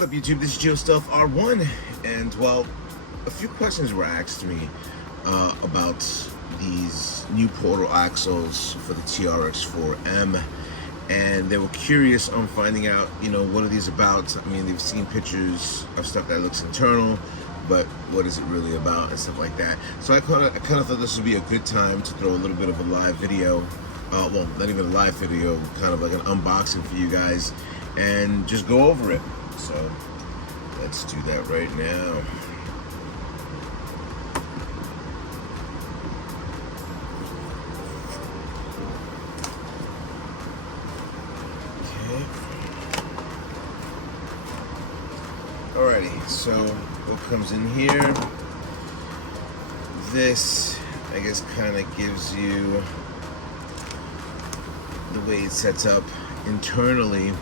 What up, YouTube? This is JioStuffR1, and well, a few questions were asked me about these new portal axles for the TRX4M, and they were curious on finding out, what are these about? I mean, they've seen pictures of stuff that looks internal, but what is it really about and stuff like that. So I kind of thought this would be a good time to throw a little bit of a live video. Well, not even a live video, kind of like an unboxing for you guys, and just go over it. So let's do that right now. Okay. Alrighty, so what comes in here? This, I guess, kind of gives you the way it sets up internally.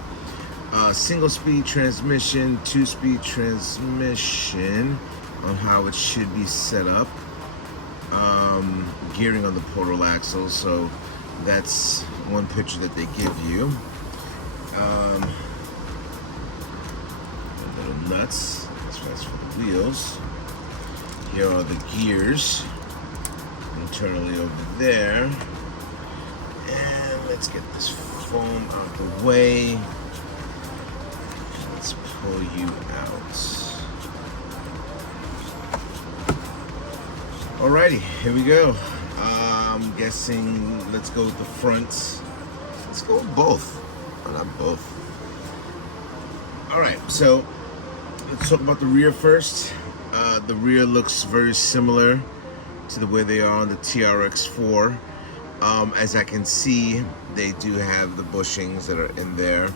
Single speed transmission, 2-speed transmission on how it should be set up. Gearing on the portal axle, so that's one picture that they give you. Little nuts, that's for the wheels. Here are the gears internally over there. And let's get this foam out the way. Let's pull you out. Alrighty, here we go. I'm guessing let's go with the front. Let's go with both. Oh, not both. Alright, so let's talk about the rear first. The rear looks very similar to the way they are on the TRX4. As I can see, they do have the bushings that are in there.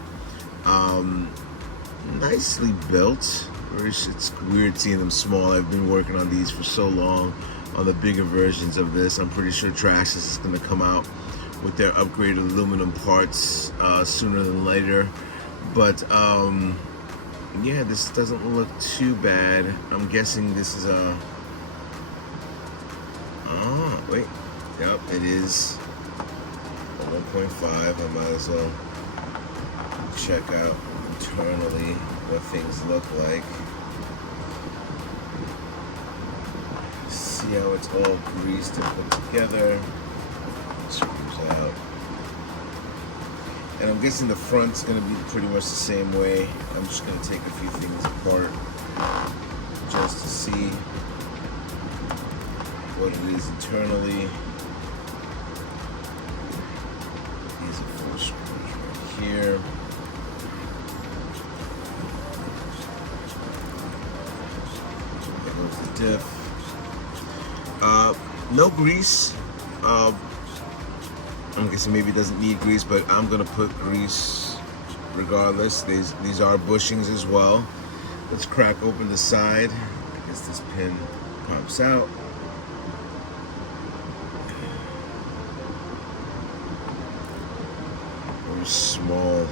Nicely built. It's weird seeing them small. I've been working on these for so long on the bigger versions of this. I'm pretty sure Traxxas is going to come out with their upgraded aluminum parts sooner than later. But yeah, this doesn't look too bad. I'm guessing this is a... Oh, wait. Yep, it is a 1.5. I might as well check out internally what things look like. See how it's all greased and put together. Screws out. And I'm guessing the front's gonna be pretty much the same way. I'm just gonna take a few things apart just to see what it is internally. These are 4 screws right here. There goes the diff. No grease. I'm guessing maybe it doesn't need grease, but I'm gonna put grease regardless. These are bushings as well. Let's crack open the side. I guess this pin pops out. Very small.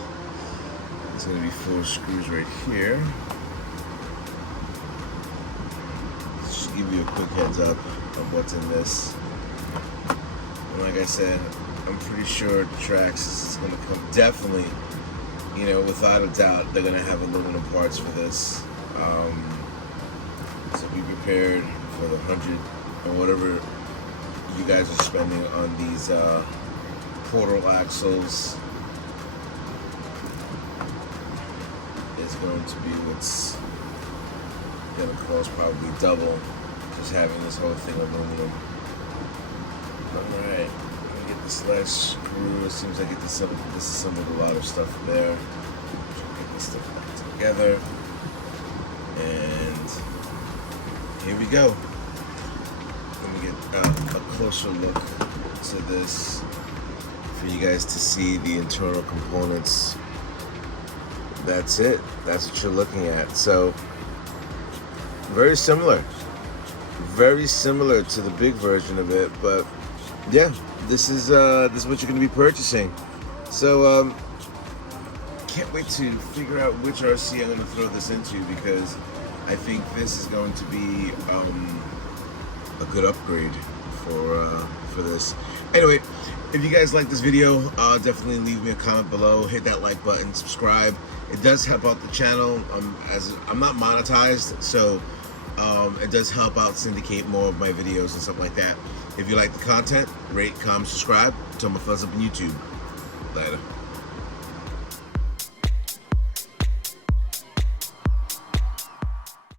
It's gonna be 4 screws right here. Just give you a quick heads up of what's in this. And like I said, I'm pretty sure Traxxas is going to come, definitely, without a doubt, they're going to have aluminum parts for this. So be prepared for the 100 or whatever you guys are spending on these portal axles. Is going to be what's going to cost probably double just having this whole thing aluminum. Alright. This last screw, it seems like it disassembled a lot of stuff there. Get this stuff back together. And here we go. Let me get a closer look to this for you guys to see the internal components. That's it. That's what you're looking at. So, very similar. Very similar to the big version of it, but yeah. This is what you're going to be purchasing. So can't wait to figure out which RC I'm going to throw this into, because I think this is going to be a good upgrade for this. Anyway, if you guys like this video, definitely leave me a comment below, hit that like button, subscribe. It does help out the channel. As I'm not monetized, so it does help out syndicate more of my videos and stuff like that. If you like the content, rate, comment, subscribe. Tell my friends up on YouTube. Later.